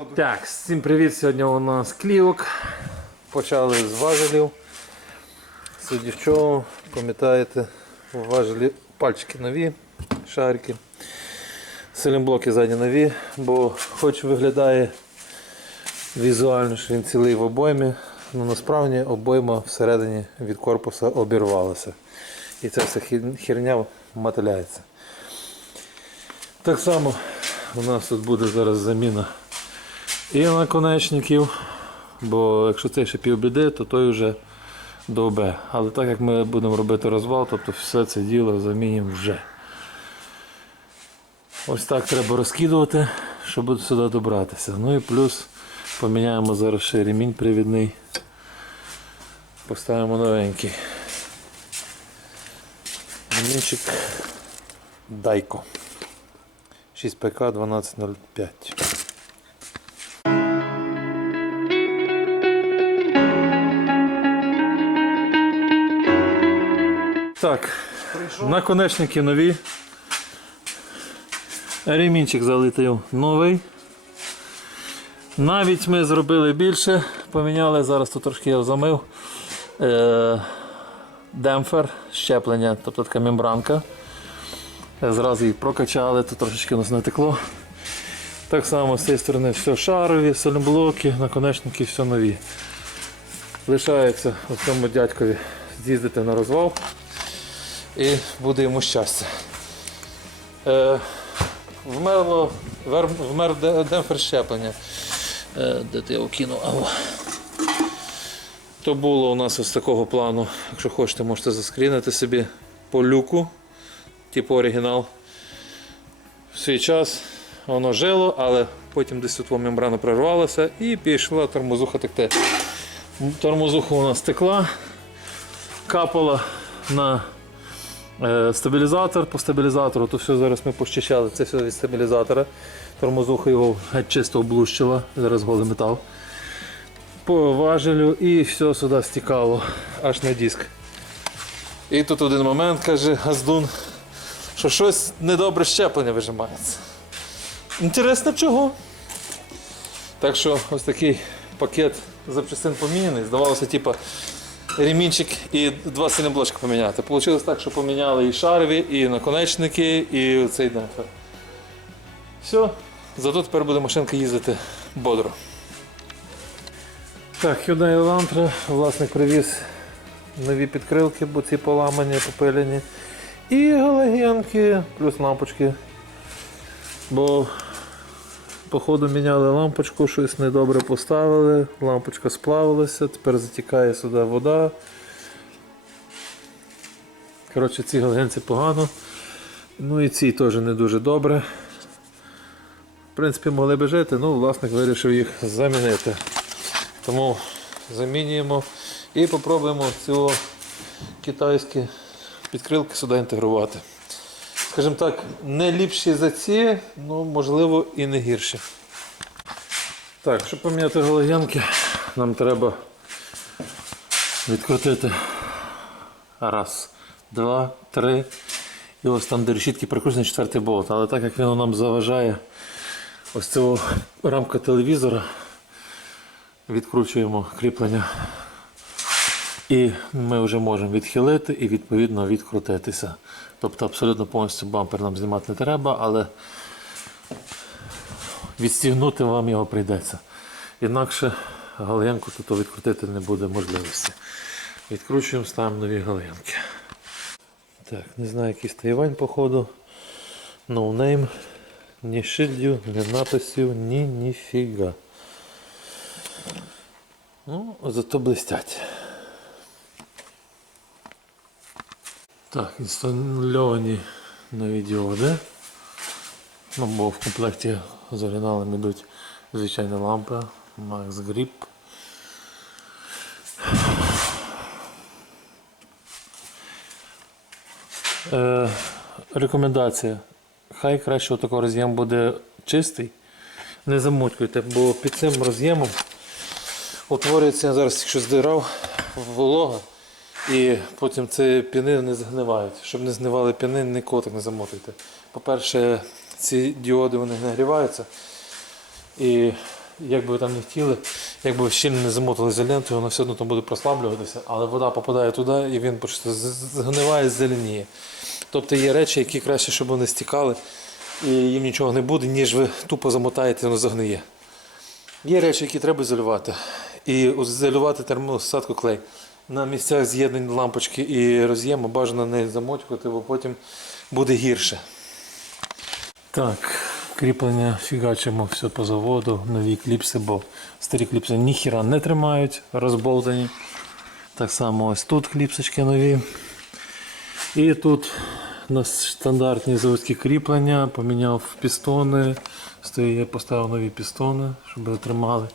от Так, всім привіт! Сьогодні у нас клівок. Почали з важелів. Чому, пам'ятаєте, важелі пальчики нові, шарики. Селімблоки ззаді нові, бо хоч виглядає візуально, що він цілий в обоймі, але насправді обойма всередині від корпуса обірвалася. І ця вся херня мотиляється. Так само у нас тут буде зараз заміна і наконечників, бо якщо це ще півбіди, то той вже довбе. Але так як ми будемо робити розвал, тобто все це діло замінимо вже. Ось так треба розкидувати, щоб сюди добратися. Ну і плюс поміняємо зараз ще ремінь привідний. Поставимо новенький. Ремінчик Дайко. 6ПК 1205. Так, наконечники нові. Ремінчик залитий новий. Навіть ми зробили більше, поміняли, зараз тут трошки я замив. Е, демпфер, щеплення, тобто така мембранка. Зразу її прокачали, тут трошечки у нас натекло. Так само з цієї сторони все шарові, сольноблоки, наконечники, все нові. Лишається цьому дядькові з'їздити на розвал і буде йому щастя. Е, вмерло, вер, вмер демпфер щеплення. Е, де ти його кинув? То було у нас ось такого плану. Якщо хочете, можете заскрінити собі по люку, типу оригінал. В свій час воно жило, але потім десь тут мембрана прорвалася і пішла тормозуха текти. Тормозуха у нас текла, капала на стабілізатор по стабілізатору, то все зараз ми пощищали, це все від стабілізатора. Тормозуха його чисто облущила, зараз голий метал. По важелю і все сюди стікало, аж на диск. І тут один момент каже Газдун, що щось недобре щеплення вижимається. Інтересно чого? Так що ось такий пакет запчастин поміняний. Здавалося, типу, ремінчик і два сильні блочки поміняти. Получилось так, що поміняли і шарові, і наконечники, і цей демпфер. Все, зато тепер буде машинка їздити бодро. Так, Hyundai Elantra, власник привіз нові підкрилки, бо ці поламані, попилені. І галогенки, плюс лампочки. Бо походу міняли лампочку, щось недобре поставили, лампочка сплавилася, тепер затікає сюди вода. Коротше, ці галогенці погано. Ну і ці теж не дуже добре. В принципі, могли би жити, ну власник вирішив їх замінити. Тому замінюємо і спробуємо цю китайські підкрилки сюди інтегрувати. Скажімо так, не ліпші за ці, ну можливо і не гірші. Так, щоб поміняти галогенки, нам треба відкрутити раз, два, три. І ось там, де решітки прикручені четвертий болт. Але так як він нам заважає ось цього рамка телевізора, відкручуємо кріплення. І ми вже можемо відхилити і відповідно відкрутитися. Тобто абсолютно повністю бампер нам знімати не треба, але відстігнути вам його прийдеться. Інакше галянку тут відкрутити не буде можливості. Відкручуємо, ставимо нові галянки. Так, не знаю, який Тайвань, походу. No name. Ні шильдів, ні написів, ні ніфіга. Ну, зато блистять. Так, інстальовані нові діоди. Ну, бо в комплекті з оригіналом йдуть звичайні лампи Max Grip. Е, рекомендація. Хай краще отакий роз'єм буде чистий. Не замутькуйте, бо під цим роз'ємом утворюється, я зараз якщо здирав, волога. І потім ці піни не згнивають. Щоб не згнивали піни, ніколи так не замотуйте. По-перше, ці діоди вони нагріваються. І як би ви там не хотіли, як би ви щільно не замотали ізолентою, воно все одно там буде прослаблюватися, але вода попадає туди і він з- згниває, зеленіє. Тобто є речі, які краще, щоб вони стікали, і їм нічого не буде, ніж ви тупо замотаєте, воно загниє. Є речі, які треба ізолювати. І ізолювати термосадку клей. На місцях з'єднань лампочки і роз'єму бажано не замотювати, бо потім буде гірше. Так, кріплення фігачимо все по заводу, нові кліпси, бо старі кліпси ніхіра не тримають, розболтані. Так само ось тут кліпсочки нові. І тут у нас стандартні заводські кріплення, поміняв пістони. Стоїть, я поставив нові пістони, щоб тримали.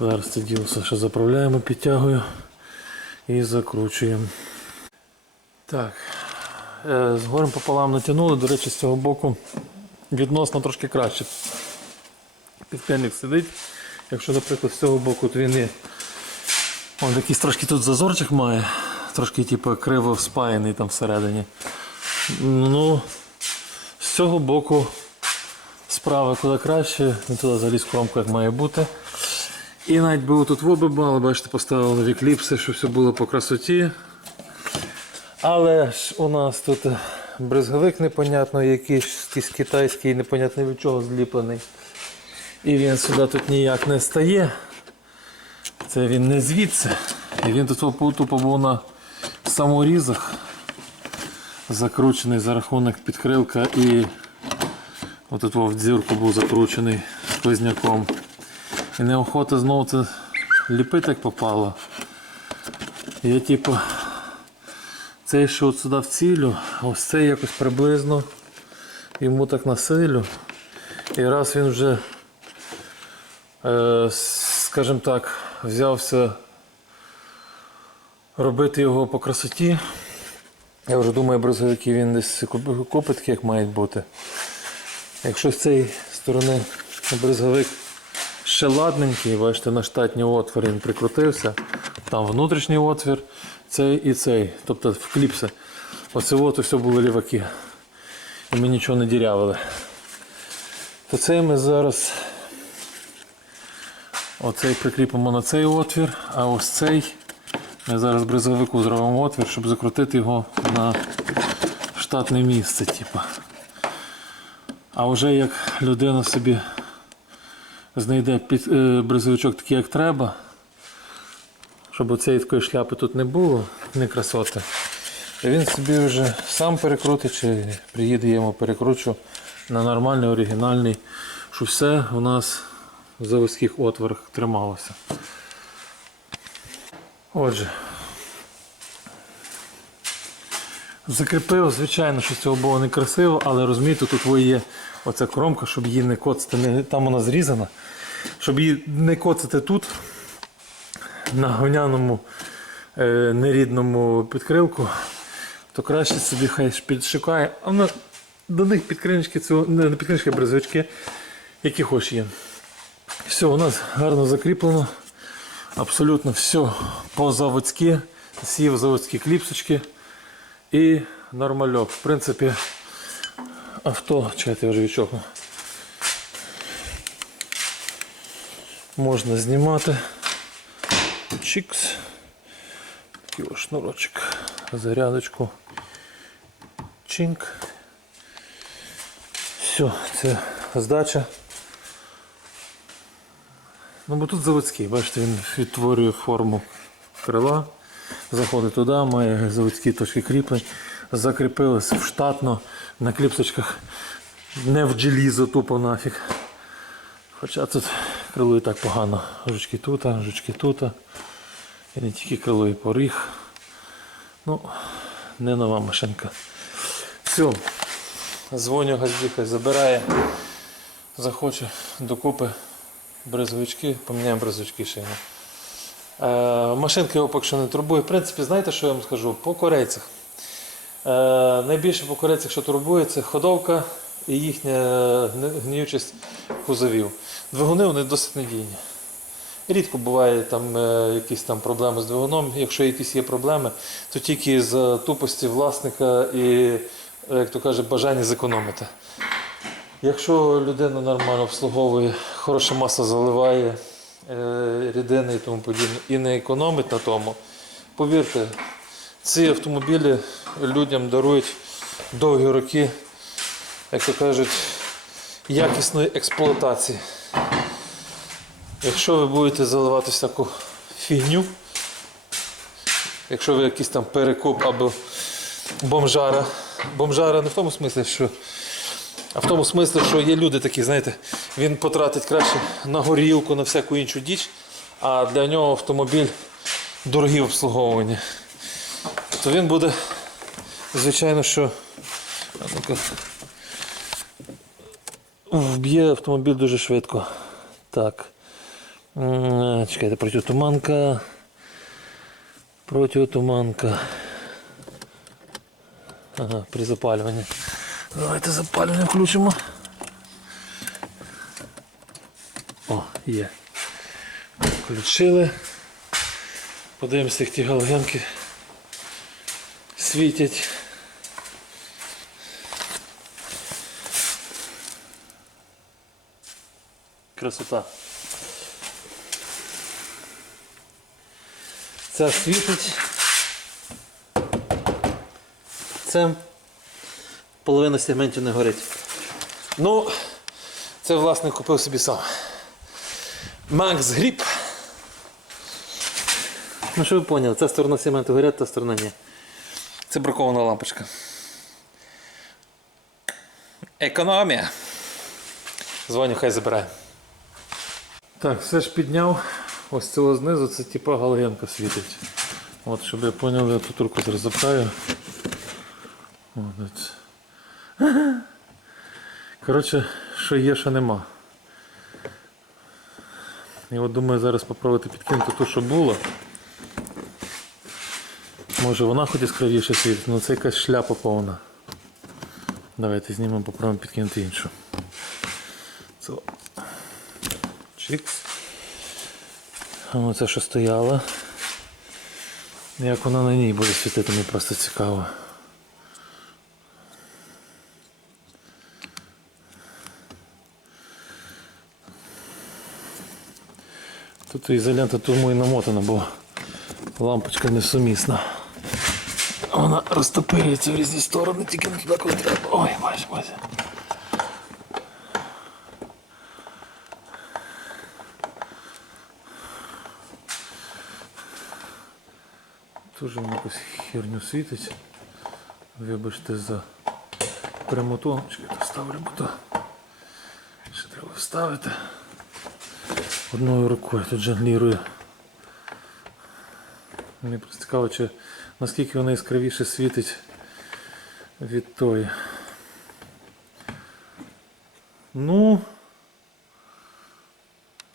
Зараз це діло все заправляємо, підтягую і закручуємо. Так, е, з горем пополам натягнули, до речі, з цього боку відносно трошки краще. Підпільник сидить. Якщо, наприклад, з цього боку то він є. Он якийсь трошки тут зазорчик має, трошки типу, криво спаяний там всередині. Ну, з цього боку справа куди краще, не туди заліз кромку, як має бути. І навіть було тут в оби мали, бачите, поставили нові кліпси, щоб все було по красоті. Але ж у нас тут брезговик непонятно, якийсь, китайський, непонятно від чого зліплений. І він сюди тут ніяк не стає. Це він не звідси. І він тут тупо, був на саморізах закручений за рахунок підкрилка і отут в дзірку був закручений сквозняком. І неохота знову це ліпити як попало. Я типу цей що от сюди вцілю, ось цей якось приблизно йому так насилю. І раз він вже, е, скажімо так, взявся робити його по красоті. Я вже думаю, брозовики він десь куп- купить, як мають бути. Якщо з цієї сторони брезговик ще ладненький, бачите, на штатні отвори він прикрутився, там внутрішній отвір, цей і цей, тобто в кліпси. Оце от все були ліваки. І ми нічого не дірявили. То цей ми зараз оцей прикріпимо на цей отвір, а ось цей ми зараз бризовику зробимо отвір, щоб закрутити його на штатне місце. Типу. А вже як людина собі знайде під, е, бризовичок такий, як треба, щоб оцієї такої шляпи тут не було, не красоти. І він собі вже сам перекрутить, чи приїде йому перекручу на нормальний оригінальний, щоб все у нас в заводських отворах трималося. Отже. Закріпив, звичайно, що з цього було не красиво, але розумієте, тут є оця кромка, щоб її не коцати, там вона зрізана, щоб її не коцати тут, на говняному е, нерідному підкрилку, то краще собі хай підшукає. А вона, до них підкриночки цього, не підкриночки, а брезовички, які хоч є. Все, у нас гарно закріплено. Абсолютно все по-заводськи. Сів заводські кліпсочки і нормальок. В принципі, авто, чекайте, я вже. Можна знімати. Чікс. Такий шнурочок. Зарядочку. Чинк. Все, це здача. Ну, бо тут заводський, бачите, він відтворює форму крила, заходить туди, має заводські точки кріплень, закріпилися штатно на кліпсочках, не в джелізо тупо нафіг. Хоча тут крило і так погано. Жучки тут, жучки тут. І не тільки крило і поріг. Ну, не нова машинка. Все. Дзвоню газді, забирає. Захоче докупи брезовички, поміняємо брезовички ще. Е, його поки що не турбує. В принципі, знаєте, що я вам скажу? По корейцях. Е, найбільше по корейцях, що турбує, це ходовка і їхня гниючість кузовів. Двигуни вони досить надійні. Рідко буває там е, якісь там проблеми з двигуном. Якщо якісь є проблеми, то тільки з тупості власника і, як то каже, бажання зекономити. Якщо людина нормально обслуговує, хороше масло заливає, рідини і тому подібне, і не економить на тому, повірте, ці автомобілі людям дарують довгі роки, як то кажуть, якісної експлуатації. Якщо ви будете заливати всяку фігню, якщо ви якийсь там перекуп або бомжара, бомжара не в тому смислі, що а в тому смислі, що є люди такі, знаєте, він потратить краще на горілку, на всяку іншу діч, а для нього автомобіль дорогі в обслуговуванні. То він буде, звичайно, що вб'є автомобіль дуже швидко. Так. Чекайте, протитуманка. Протитуманка. Ага, при запалюванні. Давайте запалювання включимо. О, є. Включили. Подивимося, як ті галогенки світять. Красота. Ця світить. Це половина сегментів не горить. Ну, це власне купив собі сам. Макс Гріп. Ну що ви поняли, ця сторона сегменту горять, та сторона ні. Це бракована лампочка. Економія. Дзвоню, хай забирає. Так, все ж підняв. Ось цього знизу це типа галогенка світить. От, щоб ви поняли, я тут руку. От, от. Коротше, що є, що нема. І от думаю зараз спробувати підкинути ту, що було. Може вона хоч яскравіше світить, але це якась шляпа повна. Давайте знімемо, попробуємо підкинути іншу. Це... Чикс. Оце що стояло. Як вона на ній буде світити, мені просто цікаво. Тут ізолента тому і намотана, бо лампочка несумісна. Вона розтопирюється в різні сторони, тільки не туди, коли треба. Ой, бач, бач. Дуже воно якусь херню світить. Вибачте за прямоту. Чекайте, ставлю, бо то ще треба вставити. Одною рукою тут жонглірую. Мені просто цікаво, чи наскільки вона яскравіше світить від тої. Ну,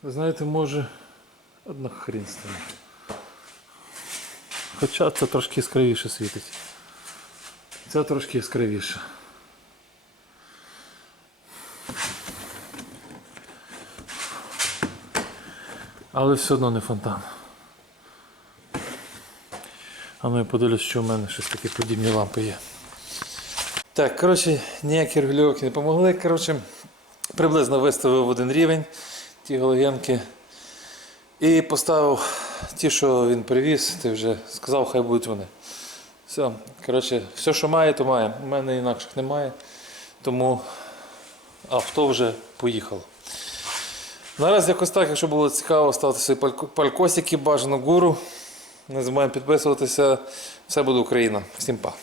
ви знаєте, може одна хрін з тим. Хоча це трошки яскравіше світить. Це трошки яскравіше. Але все одно не фонтан. А ну я подивлюсь, що в мене щось такі подібні лампи є. Так, коротше, ніякі регулювання не допомогли. Коротше, приблизно виставив один рівень ті галогенки. І поставив ті, що він привіз, ти вже сказав, хай будуть вони. Все. Коротше, все, що має, то має. У мене інакших немає. Тому авто вже поїхало. Наразі якось так, якщо було цікаво, ставте свої палько- палькосики, бажано гуру. Не забуваємо підписуватися. Все буде Україна. Всім па.